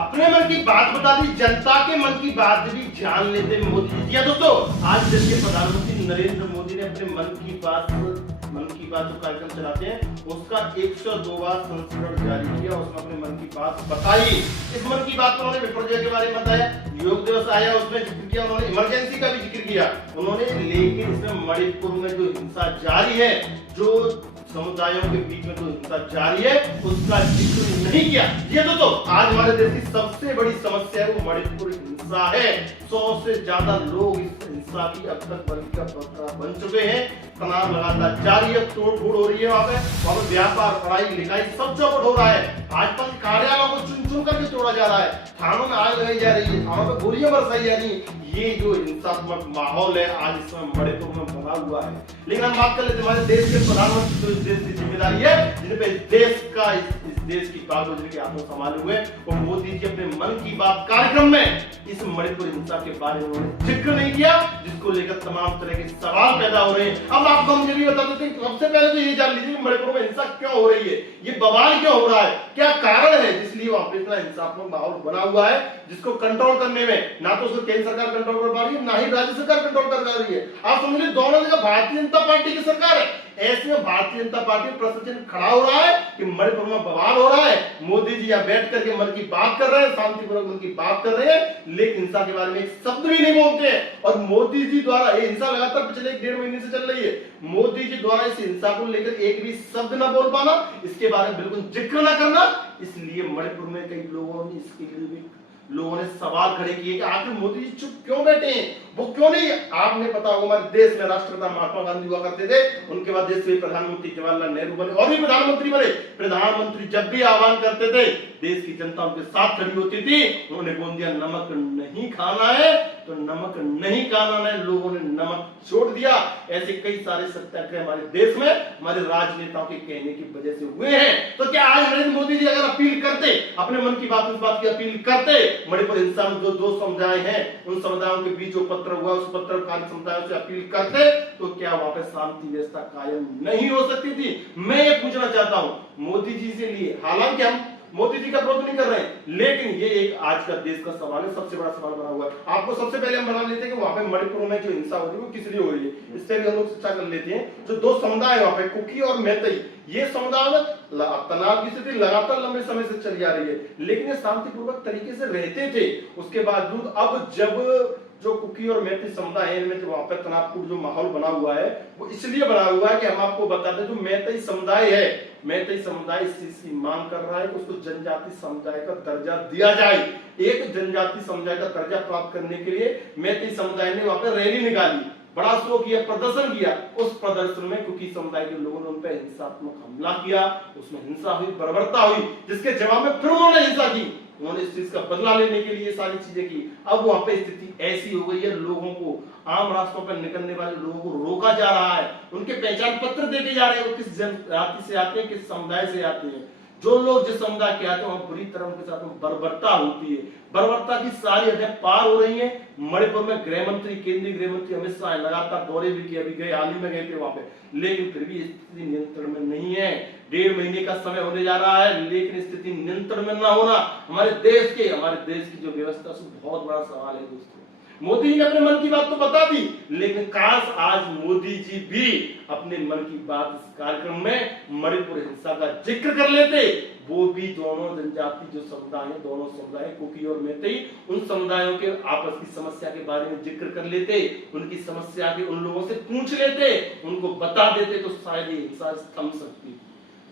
अपने मन की बात बता दी, जनता के मन की बात भी जान लेते मोदी जी। या दोस्तों, आज देश के प्रधानमंत्री नरेंद्र मोदी ने अपने मन की बात जो कार्यक्रम चलाते हैं उसका 102वां संस्करण जारी किया। उसमें अपने मन की बात बताई। इस मन की बात में उन्होंने विपर्जय के बारे में बताया, योग दिवस आया उसमें जिक्र किया, उन्होंने इमरजेंसी का भी जिक्र किया उन्होंने। लेकिन इसमें मणिपुर में जो हिंसा जारी है, जो समुदायों के बीच में जो हिंसा जारी है, उसका जिक्र नहीं किया। ये तो आज हमारे देश की सबसे बड़ी समस्या है, वो मणिपुर हिंसा है। 100 से ज्यादा लोग इस हिंसा की अब तक बलि का बकरा बन चुके हैं। तनाव लगातार जारी है, तोड़-फोड़ हो रही है, वहां पे व्यापार, पढ़ाई लिखाई सब चौपट हो रहा है। भाजपा कार्यालयों को चुन-चुन करके तोड़ा जा रहा है, थानों में आग लगाई जा रही है, थानों पे गोलियां बरसाई जा रही है। ये जो हिंसात्मक माहौल है आज इसमें मणिपुर में बना हुआ है। लेकिन हम बात कर लेते हैं हमारे देश के प्रधानमंत्री, जो इस देश की जिम्मेदारी है, जिन पे इस देश की बात जिनके हाथों संभाले हुए, वो मोदी जी अपने मन की बात कार्यक्रम में इस मणिपुर हिंसा के बारे में उन्होंने जिक्र नहीं किया, जिसको लेकर तमाम तरह के सवाल पैदा हो रहे हैं। अब आपको हम ये भी बता देते हैं, सबसे पहले तो ये जान लीजिए कि मणिपुर में हिंसा क्यों हो रही है, ये बवाल क्यों हो रहा है, क्या कारण है जिसलिए वहां पर इतना हिंसात्मक माहौल बना हुआ है, जिसको कंट्रोल करने में ना तो उसको केंद्र सरकार कंट्रोल कर पा रही है, ना ही राज्य सरकार कंट्रोल कर पा रही है। आप समझ लीजिए दोनों जगह भारतीय जनता पार्टी की सरकार है। ऐसे में भारतीय जनता पार्टी प्रश्न खड़ा हो रहा है कि मणिपुर में बवाल हो रहा है। मोदी जी यहाँ बैठ करके मन की बात कर रहे हैं, शांतिपूर्वक मन की बात कर रहे हैं, लेकिन हिंसा के बारे में एक शब्द भी नहीं बोलते हैं। और मोदी जी द्वारा ये हिंसा लगातार पिछले 1-1.5 महीने से चल रही है। मोदी जी द्वारा इस हिंसा को लेकर एक भी शब्द ना बोल पाना, इसके बारे में बिल्कुल जिक्र ना करना, इसलिए मणिपुर में कई लोगों ने इसके लिए भी सवाल खड़े किए कि आखिर मोदी जी चुप क्यों बैठे हैं, वो क्यों नहीं। आपने पता होगा हमारे देश में राष्ट्रपिता महात्मा गांधी हुआ करते थे, उनके बाद देश में प्रधानमंत्री जवाहरलाल नेहरू बने और भी प्रधानमंत्री बने। प्रधानमंत्री जब भी आह्वान करते थे, देश की जनता उनके साथ खड़ी होती थी। उन्होंने बोल दिया नमक नहीं खाना है तो नमक नहीं खाना है, लोगों ने नमक छोड़ दिया। ऐसे कई सारे सत्याग्रह हमारे देश में हमारे राजनेताओं के कहने की वजह से हुए हैं। तो क्या आज नरेंद्र मोदी जी अगर अपील करते, अपने मन की बात, इस बात की अपील करते, मणिपुर हिंसा में जो 2 समुदाय हैं, उन समुदायों के बीच जो पत्र हुआ, उस पत्रकार समुदायों से अपील करते, तो क्या वहां पे शांति व्यवस्था कायम नहीं हो सकती थी। मैं ये पूछना चाहता हूं मोदी जी से लिए, हालांकि हम मोदी जी का विरोध नहीं कर रहे हैं, लेकिन ये एक आज का देश का सवाल है, सबसे बड़ा सवाल बना हुआ है। आपको सबसे पहले हम बना लेते हैं कि वहां पे मणिपुर में जो हिंसा हो रही है वो किस लिए हो रही है, इससे भी हम लोग शिक्षा कर लेते हैं। जो 2 समुदाय है वहां पे, कुकी और मैतेई, ये समुदाय में तनाव की स्थिति लगातार लंबे समय से चली आ रही है, लेकिन ये शांतिपूर्वक तरीके से रहते थे। उसके बावजूद अब जब जो कुकी और मैतेई समुदाय है, इनमें जो वहां पर तनावपूर्ण जो माहौल बना हुआ है, वो इसलिए बना हुआ है कि हम आपको बता दें, जो मैतेई समुदाय है, मैतेई समुदाय इस चीज की मांग कर रहा है कि उसको जनजाति समुदाय का दर्जा दिया जाए। एक जनजाति समुदाय का दर्जा प्राप्त करने के लिए मैतेई समुदाय ने वहां पर रैली निकाली, बड़ा शो किया, प्रदर्शन किया। उस प्रदर्शन में कुकी समुदाय के लोगों ने उन पर हिंसात्मक हमला किया, उसमें हिंसा हुई, बर्बरता हुई, जिसके जवाब में फिर उन्होंने हिंसा की। उन्होंने इस चीज का बदला लेने के लिए सारी चीजें की। अब वहां पे स्थिति ऐसी हो गई है, लोगों को, आम रास्तों पर निकलने वाले लोगों को रोका जा रहा है, उनके पहचान पत्र देके जा रहे हैं, वो किस जाति से आते हैं, किस समुदाय से आते हैं। जो लोग जिस समुदाय के आते हैं वहां बुरी तरह के साथ बर्बरता होती है, बर्बरता की सारी हदें पार हो रही हैं। मणिपुर में गृह मंत्री, केंद्रीय गृह मंत्री अमित शाह लगातार दौरे भी किए, अभी गए, हाल ही में गए थे वहां पे, लेकिन फिर भी स्थिति नियंत्रण में नहीं है। 1.5 महीने का समय होने जा रहा है, लेकिन स्थिति नियंत्रण में न होना हमारे देश की जो व्यवस्था से बहुत बड़ा सवाल है दोस्तों। मोदी जी ने अपने मन की बात तो बता दी, लेकिन काश आज मोदी जी भी अपने मन की बात इस कार्यक्रम में मणिपुर हिंसा का जिक्र कर लेते। वो भी दोनों जनजाति जो समुदाय है, दोनों समुदाय कुकी और मैतेई, उन समुदायों के आपस की समस्या के बारे में जिक्र कर लेते, उनकी समस्या के उन लोगों से पूछ लेते, उनको बता देते, तो शायद ये हिंसा थम सकती।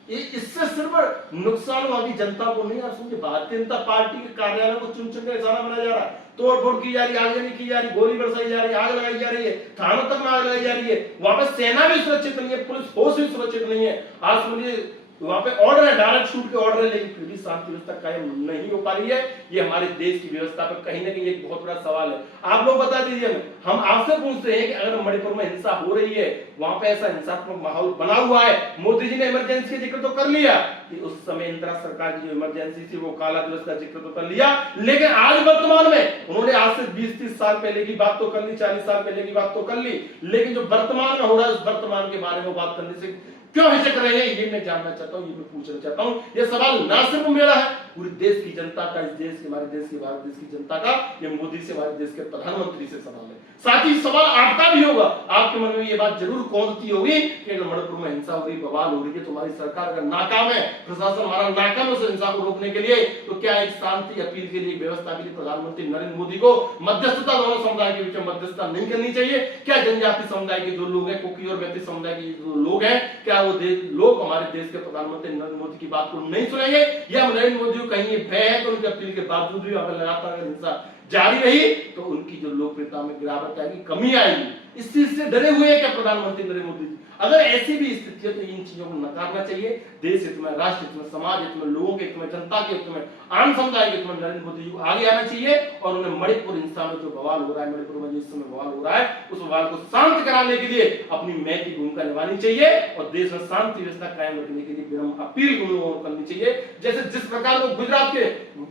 इससे सिर्फ नुकसान वाली जनता को नहीं, आप समझे, भारतीय जनता पार्टी के कार्यालय को चुन चुन कर निशाना बनाया जा रहा है, तोड़फोड़ की जा रही है, आगजनी की जा रही है, गोली बरसाई जा रही है, आग लगाई जा रही है, थानों तक में आग लगाई जा रही है। वहां पर सेना भी सुरक्षित नहीं है, पुलिस फोर्स भी सुरक्षित नहीं है। आज समझिए वहां पे ऑर्डर है, डायरेक्ट शूट के ऑर्डर है, लेकिन फिर भी शांति व्यवस्था कायम नहीं हो पा रही है। ये हमारे देश की व्यवस्था पर कहीं ना कहीं एक बहुत बड़ा सवाल है। आप लोग बता दीजिए, हम आपसे पूछते हैं कि अगर मणिपुर में हिंसा हो रही है, वहां पे ऐसा हिंसात्मक माहौल बना हुआ है, मोदी जी ने इमरजेंसी का जिक्र तो कर लिया कि उस समय इंदिरा सरकार की जो इमरजेंसी थी वो काला दिवस का जिक्र तो कर लिया, लेकिन आज वर्तमान में उन्होंने आज से 20-30 साल पहले की बात तो कर ली, 40 साल पहले की बात तो कर ली, लेकिन जो वर्तमान में हो रहा है उस वर्तमान के बारे में बात करने से क्यों हिचक रहे हैं, ये मैं जानना चाहता हूं, ये मैं पूछना चाहता हूं। ये सवाल ना सिर्फ मेरा है, पूरी देश की जनता का, इस देश के, हमारे देश की, भारत देश की जनता का, ये मोदी से, हमारे देश के प्रधानमंत्री से सवाल है। साथ ही सवाल आपका भी होगा, आपके मन में ये बात जरूर कौंधती होगी कि अगर मणिपुर में हिंसा हो रही, बवाल हो रही है, तो हमारी सरकार अगर नाकाम है, प्रशासन हमारा नाकाम है उस हिंसा को रोकने के लिए, तो क्या एक शांति अपील के लिए, व्यवस्था के लिए प्रधानमंत्री नरेंद्र मोदी को मध्यस्थता, दोनों समुदाय के बीच में मध्यस्थता नहीं करनी चाहिए? क्या जनजाति समुदाय के जो लोग हैं, कुकी और बैती समुदाय के जो लोग हैं, क्या वो लोग हमारे देश के प्रधानमंत्री नरेंद्र मोदी की बात को नहीं सुनेंगे? या नरेंद्र मोदी को कहीं भय है तो उनकी अपील के बावजूद भी अगर लगातार हिंसा जारी रही तो उनकी जो लोकप्रियता में गिरावट आएगी, कमी आएगी? इस चीज से डरे हुए हैं क्या प्रधानमंत्री नरेंद्र मोदी? अगर ऐसी भी स्थिति है तो इन चीजों को नकारना चाहिए। देश हित में, राष्ट्र हित में, समाज हित में, लोगों के हित में, जनता के हित में, आम समुदाय के हित में नरेंद्र मोदी को आगे आना चाहिए और उन्हें मणिपुर हिंसा में जो बवाल हो रहा है, मणिपुर में जो इस समय बवाल हो रहा है, उस बवाल को शांत कराने के लिए अपनी महती भूमिका निभानी चाहिए और देश में शांति व्यवस्था कायम रखने के लिए विनम्र अपील उन लोगों को करनी चाहिए। जैसे जिस प्रकार वो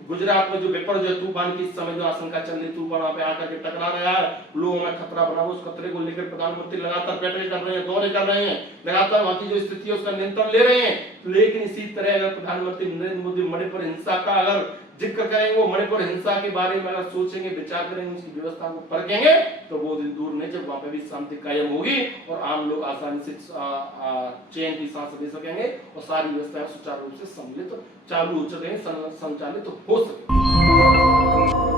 गुजरात में जो विपरीत तूफान की इस समय जो आशंका चल रही, तूफान वहां पे आकर के टकरा रहा है, लोगों में खतरा बना हुआ, उस खतरे को लेकर प्रधानमंत्री लगातार बैठकें कर रहे हैं, दौरे कर रहे हैं, लगातार वहां की जो स्थिति है उसका नियंत्रण ले रहे हैं। लेकिन इसी तरह अगर प्रधानमंत्री नरेंद्र मोदी मणिपुर हिंसा का अगर जिक्र करेंगे, वो मणिपुर हिंसा के बारे में अगर सोचेंगे, विचार करेंगे, उसकी व्यवस्था को परखेंगे, तो वो दिन दूर नहीं जब वहां पे भी शांति कायम होगी और आम लोग आसानी से चैन की सांस ले सकेंगे और सारी व्यवस्थाएं सुचारू रूप से सम्मिलित चालू हो सकेंगे, संचालित हो सके।